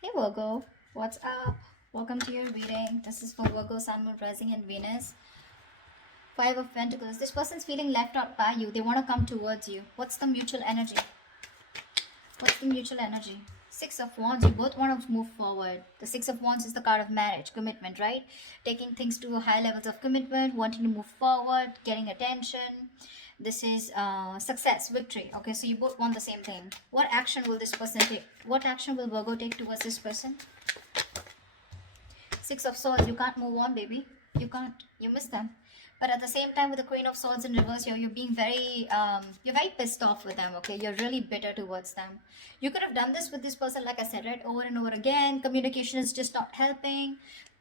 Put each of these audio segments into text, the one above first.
Hey Virgo, what's up? Welcome to your reading. This is for Virgo, Sun, Moon, Rising, and Venus. Five of Pentacles. This person's feeling left out by you. They want to come towards you. What's the mutual energy? What's the mutual energy? Six of Wands. You both want to move forward. The Six of Wands is the card of marriage, commitment, right? Taking things to high levels of commitment, wanting to move forward, getting attention. This is success, victory. Okay, so you both want the same thing. What action will this person take? What action will Virgo take towards this person? Six of Swords, you can't move on, baby. You can't. You miss them. But at the same time, with the Queen of Swords in reverse here, you're being you're very pissed off with them, okay? You're really bitter towards them. You could have done this with this person, like I said, right? Over and over again. Communication is just not helping.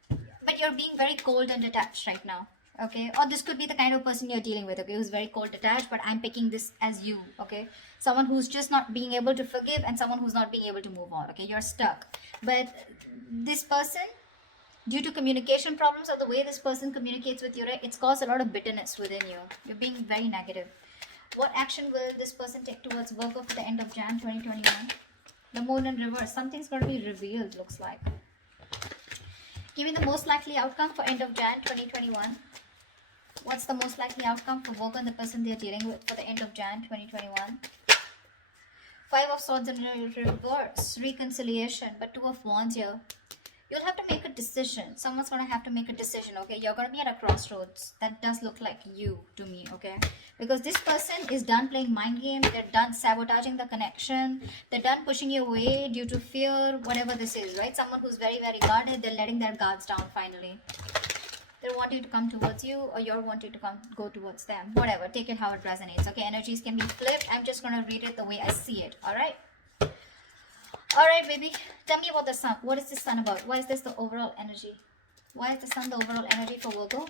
But you're being very cold and detached right now, okay? Or this could be the kind of person you're dealing with, okay? Who's very cold, detached, but I'm picking this as you, okay? Someone who's just not being able to forgive and someone who's not being able to move on, okay? You're stuck. But this person, due to communication problems or the way this person communicates with you, right, it's caused a lot of bitterness within you. You're being very negative. What action will this person take towards Virgo for the end of Jan 2021? The moon in reverse. Something's going to be revealed, looks like. Give me the most likely outcome for end of Jan 2021. What's the most likely outcome for Virgo and the person they're dealing with for the end of Jan 2021? Five of Swords in reverse. Reconciliation. But Two of Wands here. You'll have to make a decision. Someone's going to have to make a decision, okay? You're going to be at a crossroads. That does look like you to me, okay? Because this person is done playing mind games. They're done sabotaging the connection. They're done pushing you away due to fear, whatever this is, right? Someone who's very, very guarded. They're letting their guards down finally. They're wanting to come towards you or you're wanting to go towards them. Whatever. Take it how it resonates, okay? Energies can be flipped. I'm just going to read it the way I see it, all right? Alright, baby. Tell me about the sun. What is this sun about? Why is this the overall energy? Why is the sun the overall energy for Virgo?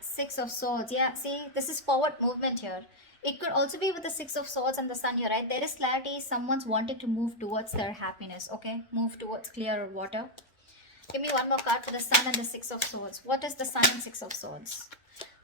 Six of Swords. Yeah, see, this is forward movement here. It could also be with the Six of Swords and the Sun here, right? There is clarity. Someone's wanting to move towards their happiness, okay? Move towards clearer water. Give me one more card for the Sun and the Six of Swords. What is the Sun and Six of Swords?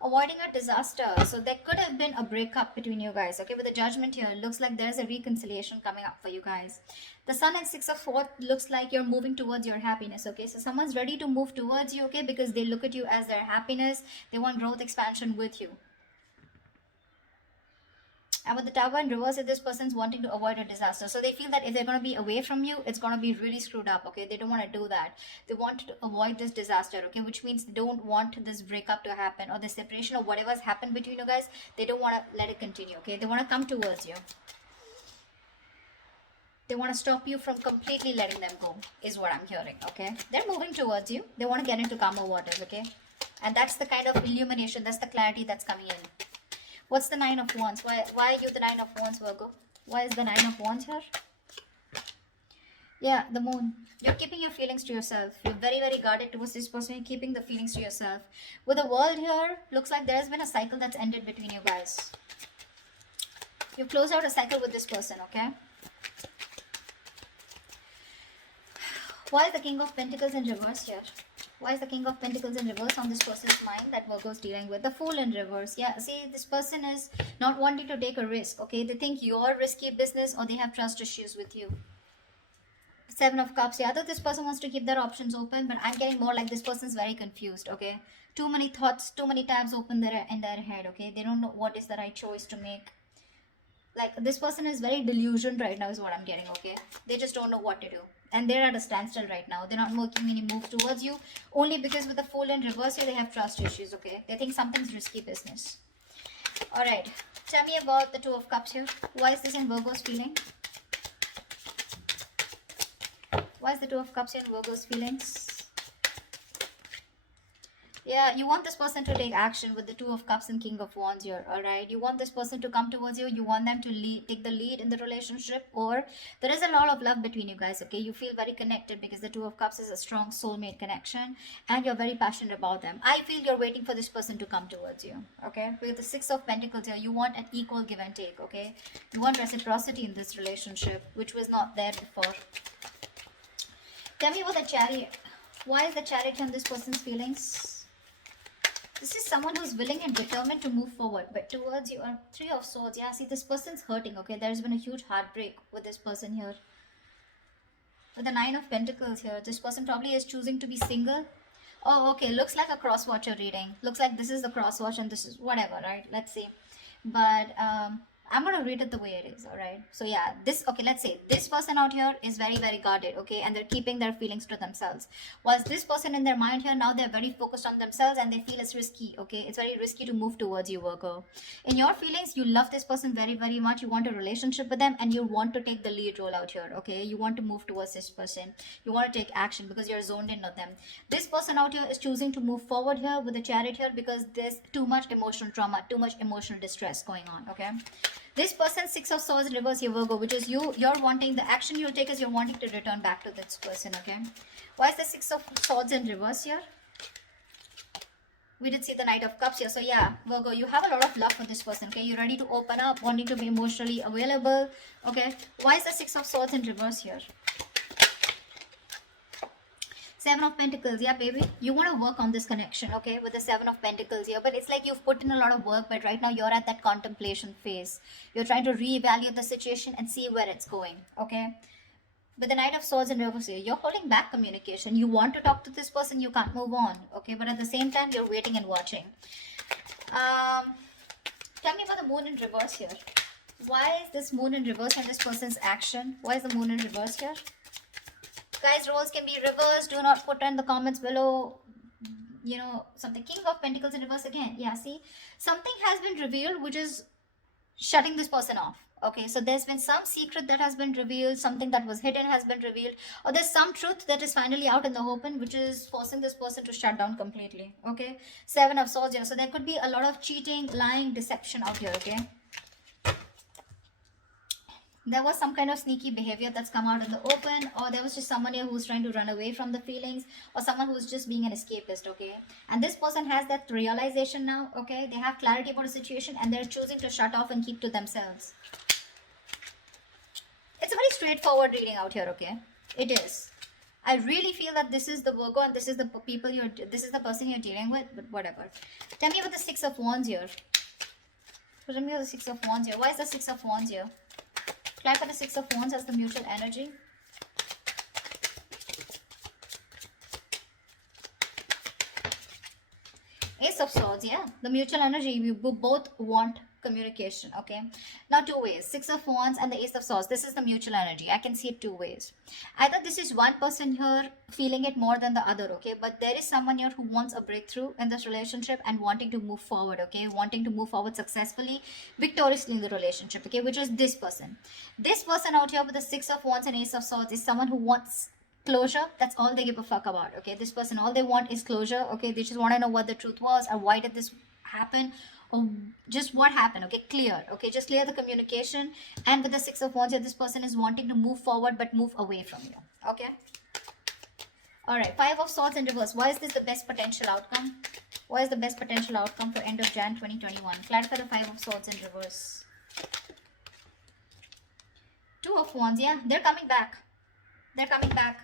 Avoiding a disaster. So there could have been a breakup between you guys, okay? With the Judgment here, it looks like there's a reconciliation coming up for you guys. The Sun and Six of Swords looks like you're moving towards your happiness, okay? So someone's ready to move towards you, okay? Because they look at you as their happiness. They want growth, expansion with you. And with the Tower in reverse, if this person's wanting to avoid a disaster, so they feel that if they're going to be away from you, it's going to be really screwed up, okay? They don't want to do that. They want to avoid this disaster, okay? Which means they don't want this breakup to happen or the separation or whatever's happened between you guys. They don't want to let it continue, okay? They want to come towards you. They want to stop you from completely letting them go, is what I'm hearing, okay? They're moving towards you. They want to get into calmer waters, okay? And that's the kind of illumination, that's the clarity that's coming in. What's the Nine of Wands? Why are you the Nine of Wands, Virgo? Why is the Nine of Wands here? Yeah, the Moon. You're keeping your feelings to yourself. You're very, very guarded towards this person. You're keeping the feelings to yourself. With the World here, looks like there's been a cycle that's ended between you guys. You close out a cycle with this person, okay? Why is the King of Pentacles in reverse here? Why is the King of Pentacles in reverse on this person's mind that Virgo is dealing with? The Fool in reverse. Yeah, see, this person is not wanting to take a risk, okay? They think you're risky business or they have trust issues with you. Seven of Cups. Yeah, either this person wants to keep their options open, but I'm getting more like this person's very confused, okay? Too many thoughts, too many tabs open in their head, okay? They don't know what is the right choice to make. Like, this person is very delusioned right now is what I'm getting, okay? They just don't know what to do. And they're at a standstill right now. They're not making any moves towards you. Only because with the Fool in reverse here, they have trust issues, okay? They think something's risky business. Alright. Tell me about the Two of Cups here. Why is this in Virgo's feeling? Why is the Two of Cups here in Virgo's feelings? Yeah, you want this person to take action with the Two of Cups and King of Wands here, alright? You want this person to come towards you. You want them to take the lead in the relationship, or there is a lot of love between you guys, okay? You feel very connected because the Two of Cups is a strong soulmate connection and you're very passionate about them. I feel you're waiting for this person to come towards you, okay? With the Six of Pentacles here, you want an equal give and take, okay? You want reciprocity in this relationship, which was not there before. Tell me about the Chariot. Why is the Chariot on this person's feelings? This is someone who's willing and determined to move forward, but towards you are Three of Swords. Yeah, see, this person's hurting, okay? There's been a huge heartbreak with this person here. With the Nine of Pentacles here, this person probably is choosing to be single. Oh, okay, looks like a cross-watcher reading. Looks like this is the cross-watch and this is whatever, right? Let's see. But I'm going to read it the way it is, all right? So yeah, okay, let's say this person out here is very, very guarded, okay? And they're keeping their feelings to themselves. Whilst this person in their mind here, now they're very focused on themselves and they feel it's risky, okay? It's very risky to move towards you, Virgo. In your feelings, you love this person very, very much. You want a relationship with them and you want to take the lead role out here, okay? You want to move towards this person. You want to take action because you're zoned in on them. This person out here is choosing to move forward here with the Chariot here because there's too much emotional trauma, too much emotional distress going on, okay? This person, Six of Swords in reverse here, Virgo, which is you're wanting, the action you'll take is you're wanting to return back to this person, okay? Why is the Six of Swords in reverse here? We did see the Knight of Cups here. So yeah, Virgo, you have a lot of love for this person, okay? You're ready to open up, wanting to be emotionally available, okay? Why is the Six of Swords in reverse here? Seven of Pentacles, yeah, baby. You want to work on this connection, okay, with the Seven of Pentacles here. But it's like you've put in a lot of work, but right now you're at that contemplation phase. You're trying to reevaluate the situation and see where it's going, okay? With the Knight of Swords in reverse here, you're holding back communication. You want to talk to this person, you can't move on, okay? But at the same time, you're waiting and watching. Tell me about the Moon in reverse here. Why is this Moon in reverse and this person's action? Why is the Moon in reverse here? Guys, roles can be reversed. Do not put in the comments below, you know, something. King of Pentacles in reverse again. Yeah, see, something has been revealed which is shutting this person off. Okay, so there's been some secret that has been revealed, something that was hidden has been revealed, or there's some truth that is finally out in the open which is forcing this person to shut down completely. Okay, Seven of Swords here. So there could be a lot of cheating, lying, deception out here. Okay, there was some kind of sneaky behavior that's come out in the open, or there was just someone here who's trying to run away from the feelings, or someone who's just being an escapist, okay? And this person has that realization now, okay? They have clarity about a situation and they're choosing to shut off and keep to themselves. It's a very straightforward reading out here, okay? It is. I really feel that this is the Virgo and this is the this is the person you're dealing with, but whatever. Tell me about the Six of Wands here. Tell me about the Six of Wands here. Why is the Six of Wands here? Clarify the Six of Wands as the mutual energy. Ace of Swords, yeah. The mutual energy, we both want communication, okay? Now two ways. Six of Wands and the Ace of Swords. This is the mutual energy. I can see it two ways. Either this is one person here feeling it more than the other, okay? But there is someone here who wants a breakthrough in this relationship and wanting to move forward, okay? Wanting to move forward successfully, victoriously in the relationship, okay? Which is this person. This person out here with the Six of Wands and Ace of Swords is someone who wants closure. That's all they give a fuck about, okay? This person, all they want is closure, okay? They just want to know what the truth was or why did this happen, or just what happened, okay? Clear, okay? Just clear the communication. And with the Six of Wands here, this person is wanting to move forward but move away from you, okay? All right, Five of Swords in reverse. Why is this the best potential outcome? What is the best potential outcome for end of Jan 2021? Clarify the Five of Swords in reverse. Two of Wands, yeah, they're coming back. They're coming back.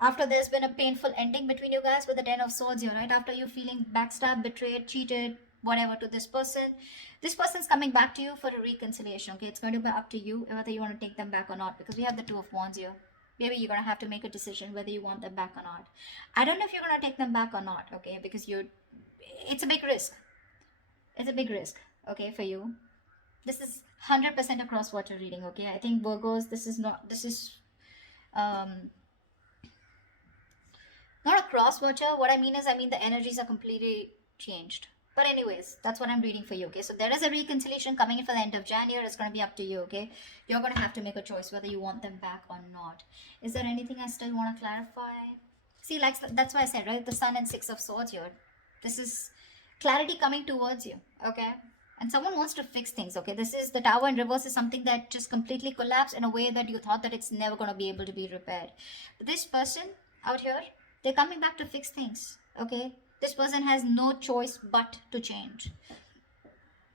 After there's been a painful ending between you guys with the Ten of Swords here, right? After you feeling backstabbed, betrayed, cheated, whatever to this person's coming back to you for a reconciliation, okay? It's going to be up to you whether you want to take them back or not, because we have the Two of Wands here. Maybe you're going to have to make a decision whether you want them back or not. I don't know if you're going to take them back or not, okay? Because it's a big risk. It's a big risk, okay, for you. This is 100% a cross-watcher reading, okay? I think Virgos, this is not a cross-watcher. What I mean is, the energies are completely changed. But anyways, that's what I'm reading for you, okay? So there is a reconciliation coming in for the end of January. It's going to be up to you, okay? You're going to have to make a choice whether you want them back or not. Is there anything I still want to clarify? See, like, that's why I said, right? The Sun and Six of Swords here. This is clarity coming towards you, okay? And someone wants to fix things, okay? This is the Tower in reverse is something that just completely collapsed in a way that you thought that it's never going to be able to be repaired. But this person out here, they're coming back to fix things, okay? This person has no choice but to change.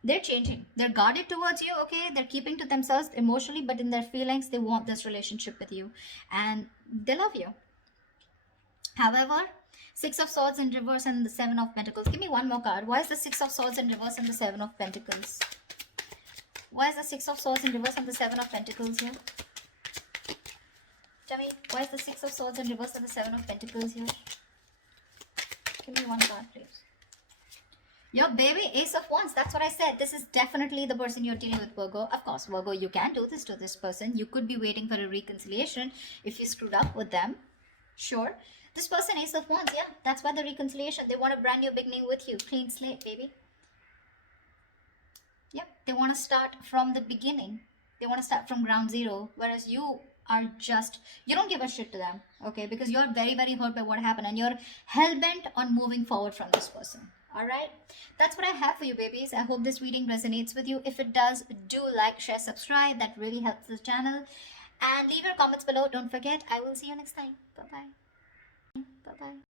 They're changing. They're guarded towards you, okay? They're keeping to themselves emotionally, but in their feelings, they want this relationship with you. And they love you. However, Six of Swords in reverse and the Seven of Pentacles. Give me one more card. Why is the Six of Swords in reverse and the Seven of Pentacles? Why is the Six of Swords in reverse and the Seven of Pentacles here? Tell me, why is the Six of Swords in reverse and the Seven of Pentacles here? Give me one card, please. Your baby, Ace of Wands. That's what I said. This is definitely the person you're dealing with, Virgo. Of course, Virgo, you can do this to this person. You could be waiting for a reconciliation if you screwed up with them. Sure. This person, Ace of Wands, yeah, that's why the reconciliation. They want a brand new beginning with you. Clean slate, baby. Yep, they want to start from the beginning. They want to start from ground zero. Whereas you are just, you don't give a shit to them, okay? Because you're very, very hurt by what happened and you're hell-bent on moving forward from this person. All right, that's what I have for you, babies. I hope this reading resonates with you. If it does, do like, share, subscribe. That really helps the channel. And leave your comments below. Don't forget. I will see you next time. Bye-bye. Bye-bye.